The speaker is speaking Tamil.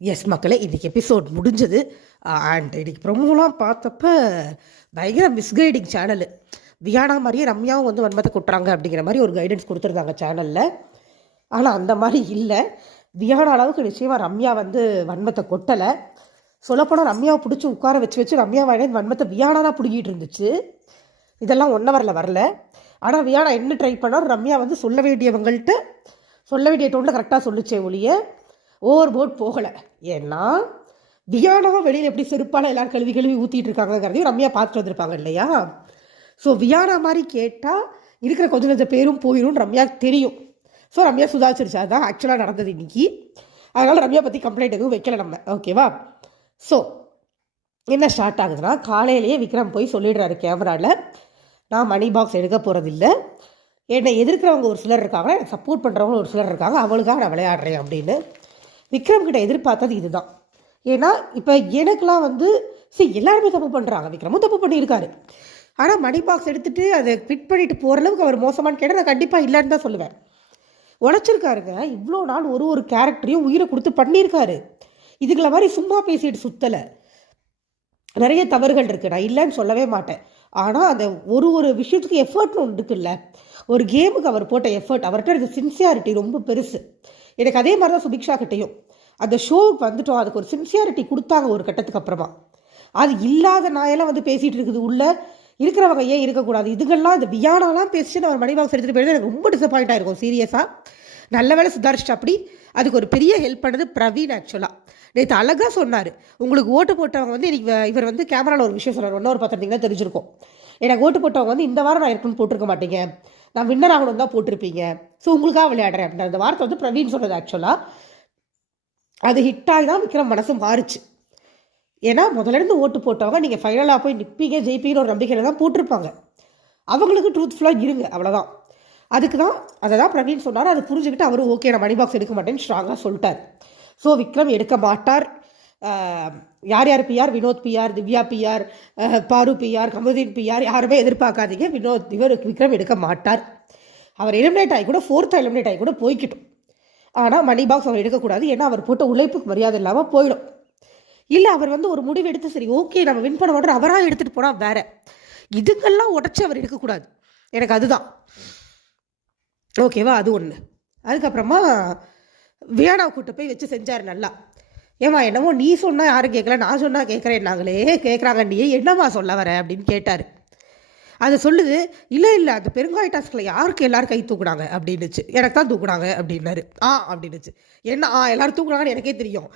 எஸ் மக்களே, இன்றைக்கி எபிசோட் முடிஞ்சது. அண்ட் இன்றைக்கி ப்ரொமோலாம் பார்த்தப்ப பயங்கர மிஸ்கைடிங் சேனலு. வியானா மாதிரியே ரம்யாவும் வந்து வன்மத்தை கொட்டுறாங்க அப்படிங்கிற மாதிரி ஒரு கைடன்ஸ் கொடுத்துருந்தாங்க சேனலில். ஆனால் அந்த மாதிரி இல்லை. வியானா அளவுக்கு நிச்சயமாக ரம்யா வந்து வன்மத்தை கொட்டலை. சொல்லப்போனால் ரம்யாவை பிடிச்சி உட்கார வச்சு ரம்யா வாயிலே வன்மத்தை வியானா தான் பிடிக்கிட்டு இருந்துச்சு. இதெல்லாம் 1 ஹவரில் வரல. ஆனால் வியானா என்ன ட்ரை பண்ணார், ரம்யா வந்து சொல்ல வேண்டியவங்கள்ட்ட சொல்ல வேண்டிய டோனில் கரெக்டாக சொல்லிச்சே ஒழிய ஓவர் போட் போகலை. ஏன்னா வியானாவும் வெளியில் எப்படி செருப்பால் எல்லோரும் கழுவி ஊற்றிட்டு இருக்காங்கிறதையும் ரம்யா பார்த்துட்டு வந்திருப்பாங்க இல்லையா. ஸோ வியானா மாதிரி கேட்டால் இருக்கிற கொஞ்சம் பேரும் போயிடும் ரம்யாவுக்கு தெரியும். ஸோ ரம்யா சுதாரிச்சிருச்சு. அதுதான் ஆக்சுவலாக நடந்தது இன்றைக்கி. அதனால் ரம்யா பற்றி கம்ப்ளைண்ட் எதுவும் வைக்கல நம்ம, ஓகேவா. ஸோ என்ன ஸ்டார்ட் ஆகுதுன்னா, காலையிலேயே விக்ரம் போய் சொல்லிடுறாரு கேமராவில், நான் மணி பாக்ஸ் எடுக்க போகிறதில்ல, என்னை எதிர்க்கிறவங்க ஒரு சிலர் இருக்காங்க, எனக்கு சப்போர்ட் பண்ணுறவங்க ஒரு சிலர் இருக்காங்க, அவங்களுக்காக நான் விளையாடுறேன் அப்படின்னு. விக்ரம் கிட்ட எதிர்பார்த்தது இதுதான். ஏன்னா இப்போ எனக்குலாம் வந்து எல்லாருமே தப்பு பண்ணுறாங்க, விக்ரமும் தப்பு பண்ணியிருக்காரு. ஆனால் மணி பாக்ஸ் எடுத்துகிட்டு அதை ஃபிட் பண்ணிட்டு போகிற அளவுக்கு அவர் மோசமானு கேட்டால் நான் கண்டிப்பாக இல்லைன்னு தான் சொல்லுவேன். உழைச்சிருக்காருங்க, இவ்வளோ நாள் ஒரு கேரக்டரையும் உயிரை கொடுத்து பண்ணியிருக்காரு. இதுகளை மாதிரி சும்மா பேசிட்டு சுற்றலை. நிறைய தவறுகள் இருக்குது, நான் இல்லைன்னு சொல்லவே மாட்டேன். ஆனால் அந்த ஒரு விஷயத்துக்கு எஃபர்ட்னு ஒன்று இருக்குல்ல. ஒரு கேமுக்கு அவர் போட்ட எஃபர்ட், அவர்கிட்ட இருக்க சின்சியாரிட்டி ரொம்ப பெருசு. எனக்கு அதே மாதிரி தான் சுபிக்ஷா கிட்டையும் அந்த ஷோவுக்கு வந்துட்டோம், அதுக்கு ஒரு சின்சியாரிட்டி கொடுத்தாங்க ஒரு கட்டத்துக்கு அப்புறமா. அது இல்லாத நாயெல்லாம் வந்து பேசிகிட்டு இருக்குது, உள்ளே இருக்கிறவங்க ஏன் இருக்கக்கூடாது. இதுகள்லாம் இந்த வியானாலாம் பேசிட்டு அவர் மணி பாக்ஸ் எடுத்துகிட்டு போயிடுது. எனக்கு ரொம்ப டிசப்பாயிண்ட் ஆகிருக்கும் சீரியஸாக. நல்ல வேலை சுதாரிச்சிட்டு. அப்படி அதுக்கு ஒரு பெரிய ஹெல்ப் பண்ணது பிரவீன். ஆக்சுவலாக நேற்று அழகாக சொன்னார், உங்களுக்கு ஓட்டு போட்டவங்க வந்து இவர் வந்து கேமராவில் ஒரு விஷயம் சொன்னார், ஒன்று ஒரு பார்த்துருந்தீங்கன்னா தெரிஞ்சிருக்கும். எனக்கு ஓட்டு போட்டவங்க வந்து இந்த வாரம் நான் இருக்குன்னு போட்டிருக்க மாட்டீங்க, நான் வின்னர் ஆகணும் தான் போட்டிருப்பீங்க, ஸோ உங்களுக்காக விளையாடுறேன் அப்படின்ற அந்த வார்த்தை வந்து பிரவீன் சொன்னது. ஆக்சுவலாக அது ஹிட்டாகி தான் விக்ரம் மனசு மாறுச்சு. ஏன்னா முதலேருந்து ஓட்டு போட்டவங்க நீங்கள் ஃபைனலாக போய் நிற்பீங்க ஜெயிப்பீங்கன்னு ஒரு நம்பிக்கையில் தான் போட்டிருப்பாங்க. அவங்களுக்கு ட்ரூத்ஃபுல்லாக இருங்க, அவ்வளோதான். அதுக்கு தான் அதை தான் பிரவீன் சொன்னார். அது புரிஞ்சுக்கிட்டு அவரும் ஓகே நான் மணி பாக்ஸ் எடுக்க மாட்டேன்னு ஸ்ட்ராங்காக சொல்லிட்டார். ஸோ விக்ரம் எடுக்க மாட்டார். யார் யார் PR, Vinoth PR, Divya PR, Paaru PR, Kamarudeen PR, யாருமே எதிர்பார்க்காதீங்க. விக்ரம் எடுக்க மாட்டார். அவர் எலிமினேட் ஆகி கூட 4th எலிமினேட் ஆகி கூட போய்கிட்டும். ஆனால் மணி பாக்ஸ் அவர் எடுக்கக்கூடாது. ஏன்னா அவர் போட்ட உழைப்புக்கு மரியாதை இல்லாமல் போயிடும். இல்லை அவர் வந்து ஒரு முடிவு எடுத்து சரி ஓகே நம்ம வின் பண்ண மாட்டோம் அவராக எடுத்துகிட்டு போனால் வேற. இதுங்கெல்லாம் உடச்சி அவர் எடுக்கக்கூடாது. எனக்கு அதுதான் ஓகேவா. அது ஒன்று. அதுக்கப்புறமா வியானாவை கூட்ட போய் வச்சு செஞ்சார் நல்லா. ஏமா என்னமோ நீ சொன்னால் யாரும் கேட்கல, நான் சொன்னால் கேட்குறேன், நாங்களே கேட்குறாங்க, நீ என்னம்மா சொல்ல வர அப்படின்னு கேட்டார். அது சொல்லுது, இல்லை அந்த பெருங்காய டாஸ்கில் யாருக்கு எல்லோரும் கை தூக்குனாங்க அப்படின்னுச்சு. எனக்கு தான் தூக்குனாங்க அப்படின்னாரு. அப்படின்னுச்சு. என்ன எல்லோரும் தூக்குனாங்கன்னு எனக்கே தெரியும்.